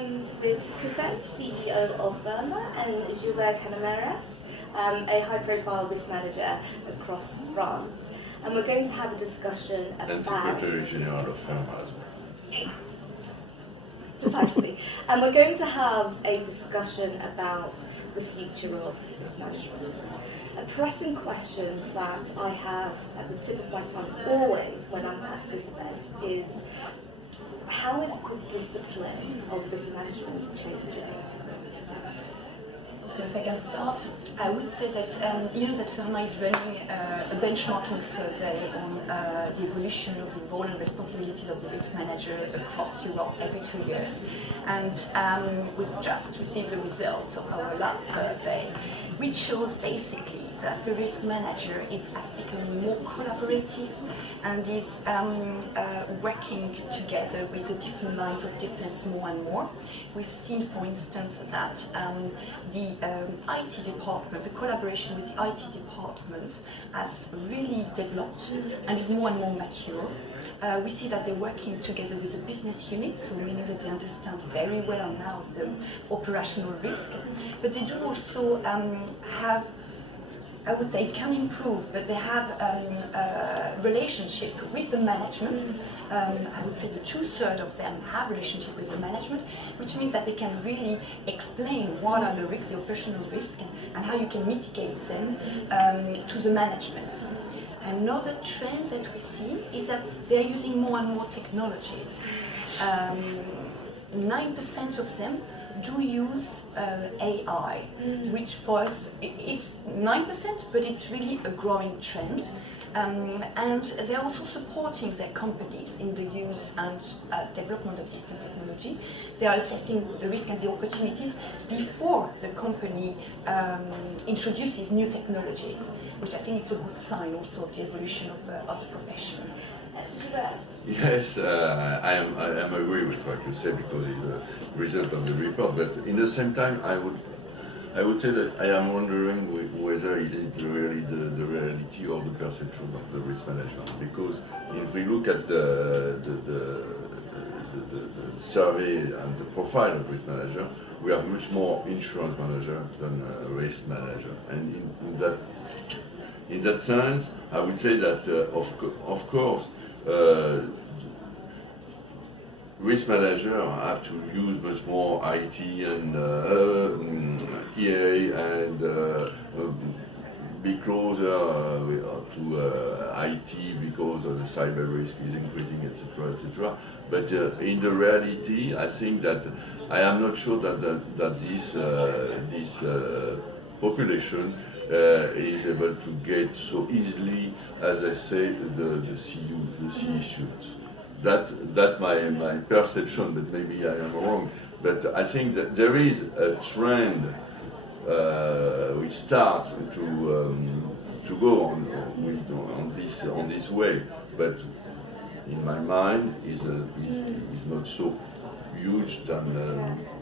joined with Typhaine, CEO of FERMA, and Gilbert Canameras, a high-profile risk manager across France. And we're going to have a discussion about... And Secretary General of FERMA as well. Precisely. And we're going to have a discussion about the future of risk management. A pressing question that I have at the tip of my tongue always when I'm at this event is, how is the discipline of risk management changing? So if I can start, I would say that you know that FERMA is running a benchmarking survey on the evolution of the role and responsibilities of the risk manager across Europe every 2 years. And we've just received the results of our last survey, which shows basically that the risk manager has become more collaborative and is working together with the different lines of defense more and more. We've seen, for instance, that the IT department, the collaboration with the IT department has really developed and is more and more mature. We see that they're working together with the business units, so meaning that they understand very well now the operational risk, but they do also have, I would say it can improve, but they have a relationship with the management. I would say the 2/3 of them have relationship with the management, which means that they can really explain what are the risks, the operational risk, and how you can mitigate them to the management. Another trend that we see is that they're using more and more technologies. 9% of them do use AI, which for us, it's 9%, but it's really a growing trend. And they're also supporting their companies in the use and development of this new technology. They are assessing the risk and the opportunities before the company introduces new technologies, which I think it's a good sign also of the evolution of the profession. Yes, I am agree with what you said because it's a result of the report. But in the same time, I would say that I am wondering whether it is really the reality or the perception of the risk management. Because if we look at the survey and the profile of risk manager, we have much more insurance manager than risk manager, and in that sense, I would say that of course. Risk manager have to use much more IT and EA and be closer to IT because of the cyber risk is increasing, etc., etc. But in the reality, I think that I am not sure that this population is able to get so easily, as I say, the C issues. That's my perception, but maybe I am wrong. But I think that there is a trend which starts to go on this way, but in my mind is not so huge than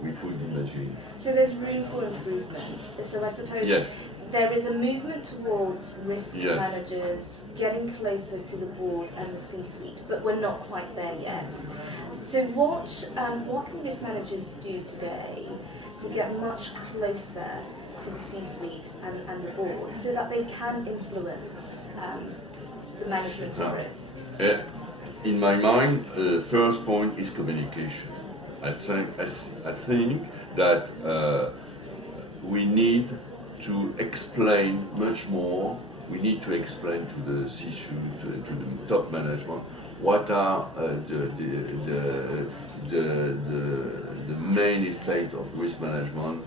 we could imagine. So there's room for improvement. So I suppose yes. There is a movement towards risk yes. managers getting closer to the board and the C-suite, but we're not quite there yet. So what can risk managers do today to get much closer to the C-suite and the board so that they can influence the management of risks? In my mind, the first point is communication. I think that we need to explain much more. We need to explain to the C-suite, to the top management, what are the main effects of risk management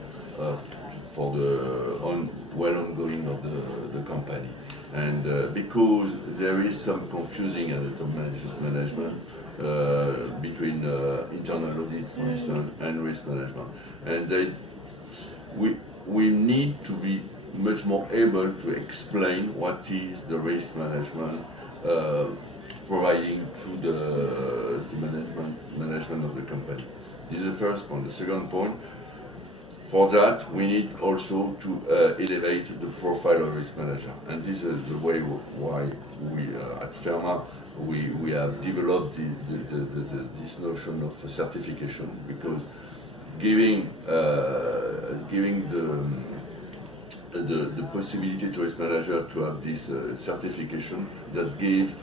for the ongoing of the company. And because there is some confusing at the top management between internal audit, for instance, and risk management, and we need to be much more able to explain what is the risk management providing to the management of the company. This is the first point. The second point, for that we need also to elevate the profile of risk manager, and this is the way why we at FERMA we have developed this notion of certification, because giving the possibility to risk manager to have this certification that gives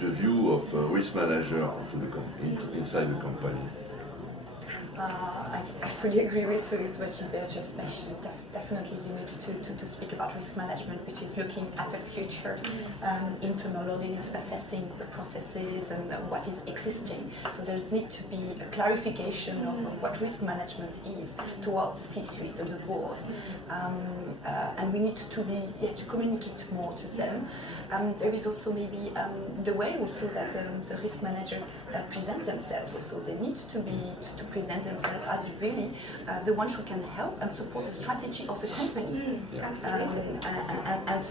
the view of risk manager inside the company. I fully agree with what Gilbert just mentioned. Definitely you need to speak about risk management, which is looking at the future, internal audits, assessing the processes and what is existing. So there needs to be a clarification of what risk management is towards the C-suite and the board. And we need to communicate more to them. There is also maybe the way also that the risk manager presents themselves. Also, they need to present themselves as really the ones who can help and support the strategy of the company. And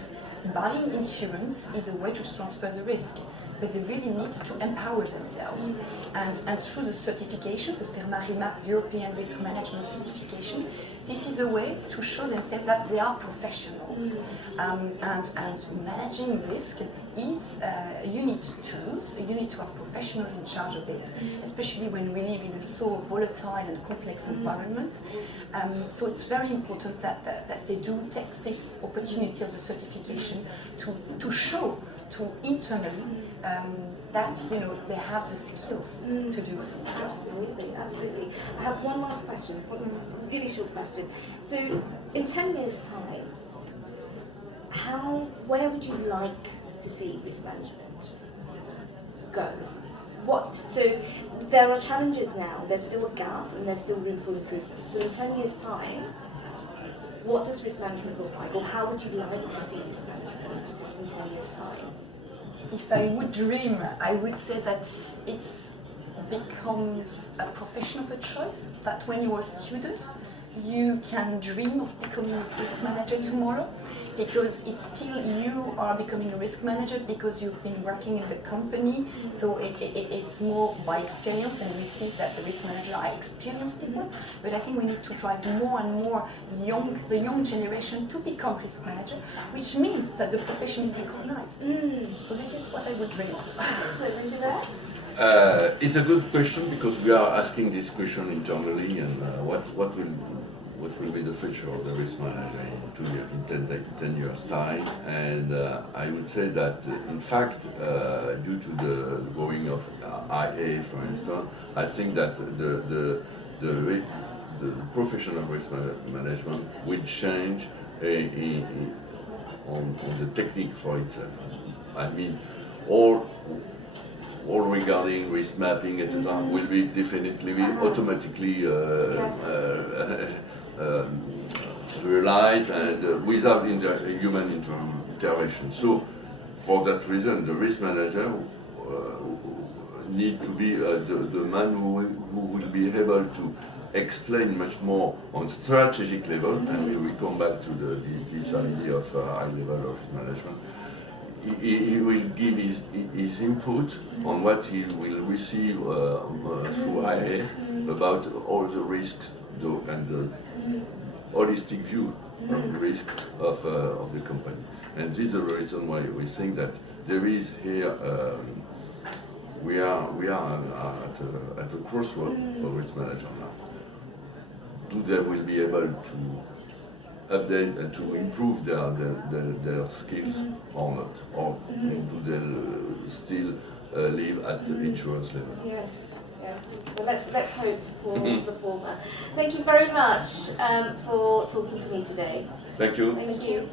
buying insurance is a way to transfer the risk, but they really need to empower themselves. And through the certification, the FERMA European Risk Management Certification, this is a way to show themselves that they are professionals. And managing risk is, you need tools, you need to have professionals in charge of it, especially when we live in a so volatile and complex environment. So it's very important that they do take this opportunity of the certification to show to internally that they have the skills to do this. Absolutely, absolutely. I have one last question, one really short question. So, in 10 years' time, where would you like to see risk management go? So there are challenges now. There's still a gap, and there's still room for improvement. So, in 10 years' time, what does risk management look like, or how would you like to see risk management in 10 years' time? If I would dream, I would say that it becomes a profession of a choice, that when you're a student, you can dream of becoming a risk manager tomorrow, because it's still you are becoming a risk manager because you've been working in the company, so it's more by experience, and we see that the risk managers are experienced people, but I think we need to drive more and more the young generation to become risk manager, which means that the profession is recognized. So this is what I would dream of. It's a good question, because we are asking this question internally, and what will be the future of the risk manager in 10 years' time? And I would say that, in fact, due to the growing of IA, for instance, I think that the profession of risk management will change on the technique for itself. I mean, all regarding risk mapping, etc., will be definitely automatically realized and without human intervention. So, for that reason, the risk manager need to be the man who will be able to explain much more on strategic level, and we will come back to this idea of high level of risk management. He will give his input on what he will receive through IA about all the risks and the holistic view of the risk of the company. And this is the reason why we think that there is here, we are at a crossroad for risk management now. Do they will be able to update and to improve their skills or not? Or do they still live at the insurance level? Yes. Well, let's hope for the former. Thank you very much for talking to me today. Thank you. Thank you.